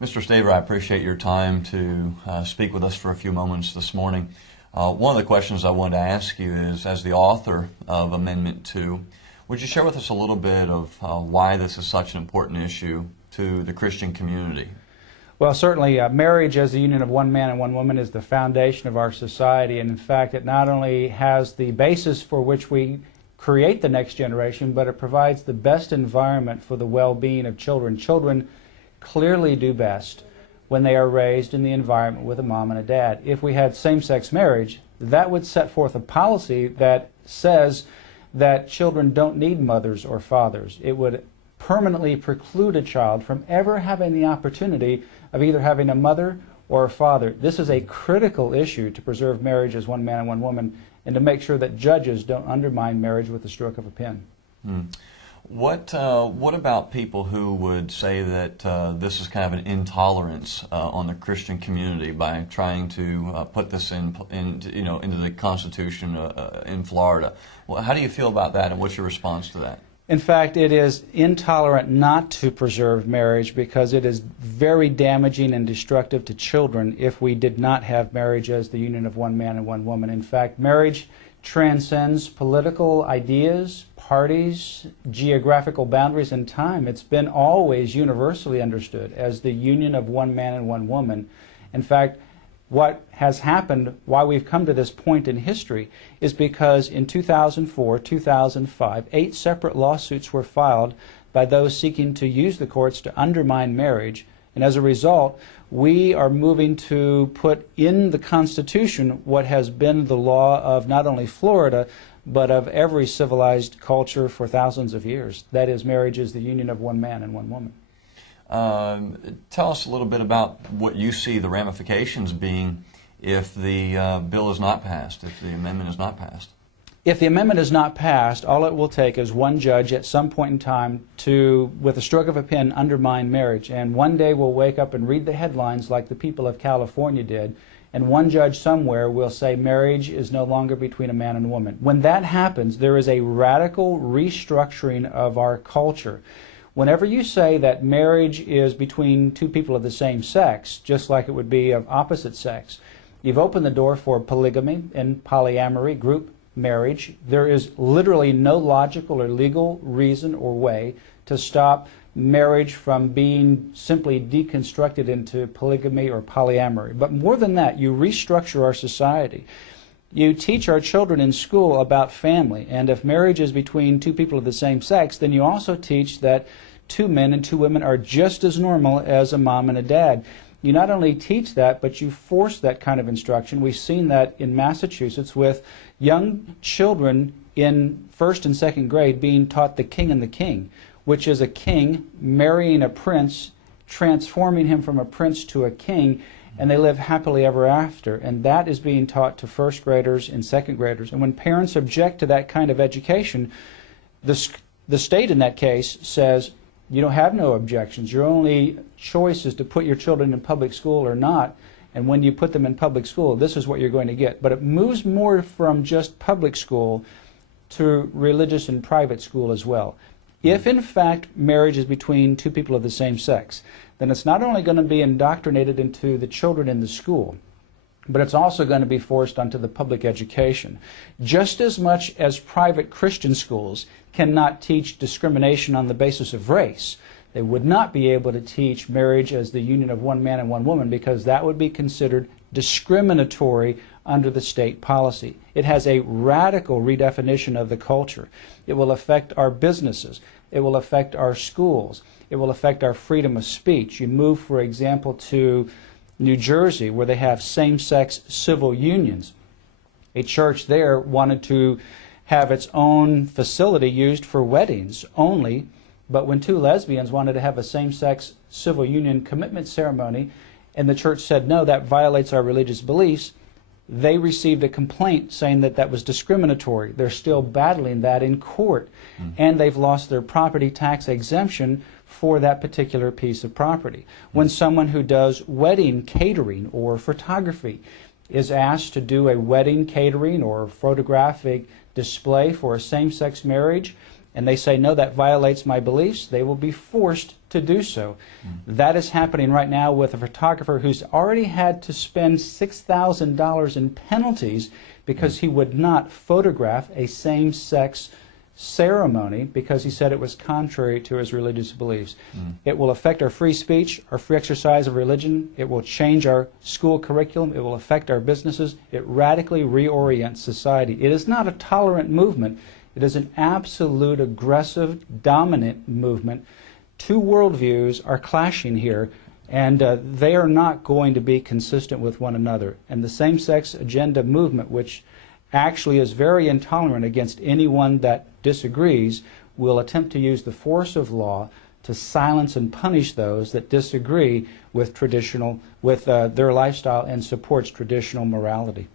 Mr. Staver, I appreciate your time to speak with us for a few moments this morning. One of the questions I wanted to ask you is, as the author of Amendment 2, would you share with us a little bit of why this is such an important issue to the Christian community? Well, certainly marriage as the union of one man and one woman is the foundation of our society, and in fact it not only has the basis for which we create the next generation, but it provides the best environment for the well-being of children. Children clearly do best when they are raised in the environment with a mom and a dad. If we had same-sex marriage, that would set forth a policy that says that children don't need mothers or fathers. It would permanently preclude a child from ever having the opportunity of either having a mother or a father. This is a critical issue to preserve marriage as one man and one woman, and to make sure that judges don't undermine marriage with the stroke of a pen. What about people who would say that this is kind of an intolerance on the Christian community by trying to put this into the Constitution in Florida? Well, how do you feel about that, and what's your response to that? In fact, it is intolerant not to preserve marriage because it is very damaging and destructive to children if we did not have marriage as the union of one man and one woman. In fact, marriage transcends political ideas, parties, geographical boundaries, and time. It's been always universally understood as the union of one man and one woman. In fact, what has happened, why we've come to this point in history, is because in 2004, 2005, 8 separate lawsuits were filed by those seeking to use the courts to undermine marriage, and as a result, we are moving to put in the Constitution what has been the law of not only Florida, but of every civilized culture for thousands of years. That is, marriage is the union of one man and one woman. Tell us a little bit about what you see the ramifications being if the bill is not passed, if the amendment is not passed. If the amendment is not passed, all it will take is one judge at some point in time to, with a stroke of a pen, undermine marriage. And one day we'll wake up and read the headlines like the people of California did, and one judge somewhere will say marriage is no longer between a man and a woman. When that happens, there is a radical restructuring of our culture. Whenever you say that marriage is between two people of the same sex, just like it would be of opposite sex, you've opened the door for polygamy and polyamory, group marriage. There is literally no logical or legal reason or way to stop marriage from being simply deconstructed into polygamy or polyamory. But more than that, you restructure our society. You teach our children in school about family, and if marriage is between two people of the same sex, then you also teach that 2 men and 2 women are just as normal as a mom and a dad. You not only teach that, but you force that kind of instruction. We've seen that in Massachusetts with young children in 1st and 2nd grade being taught the king and the king, which is a king marrying a prince, transforming him from a prince to a king, and they live happily ever after. And that is being taught to 1st graders and 2nd graders. And when parents object to that kind of education, the state in that case says, you don't have no objections. Your only choice is to put your children in public school or not. And when you put them in public school, this is what you're going to get. But it moves more from just public school to religious and private school as well. If, in fact, marriage is between two people of the same sex, then it's not only going to be indoctrinated into the children in the school, but it's also going to be forced onto the public education. Just as much as private Christian schools cannot teach discrimination on the basis of race, they would not be able to teach marriage as the union of one man and one woman, because that would be considered discriminatory under the state policy. It has a radical redefinition of the culture. It will affect our businesses. It will affect our schools. It will affect our freedom of speech. You move, for example, to New Jersey, where they have same-sex civil unions. A church there wanted to have its own facility used for weddings only, but when 2 lesbians wanted to have a same-sex civil union commitment ceremony, and the church said, no, that violates our religious beliefs, they received a complaint saying that that was discriminatory. They're still battling that in court, and they've lost their property tax exemption for that particular piece of property. When someone who does wedding catering or photography is asked to do a wedding catering or photographic display for a same-sex marriage, and they say, no, that violates my beliefs, they will be forced to do so. That is happening right now with a photographer who's already had to spend $6,000 in penalties because he would not photograph a same-sex ceremony because he said it was contrary to his religious beliefs. It will affect our free speech, our free exercise of religion. It will change our school curriculum. It will affect our businesses. It radically reorients society. It is not a tolerant movement. It is an absolute, aggressive, dominant movement. Two worldviews are clashing here, and they are not going to be consistent with one another. And the same-sex agenda movement, which actually is very intolerant against anyone that disagrees, will attempt to use the force of law to silence and punish those that disagree with their lifestyle and supports traditional morality.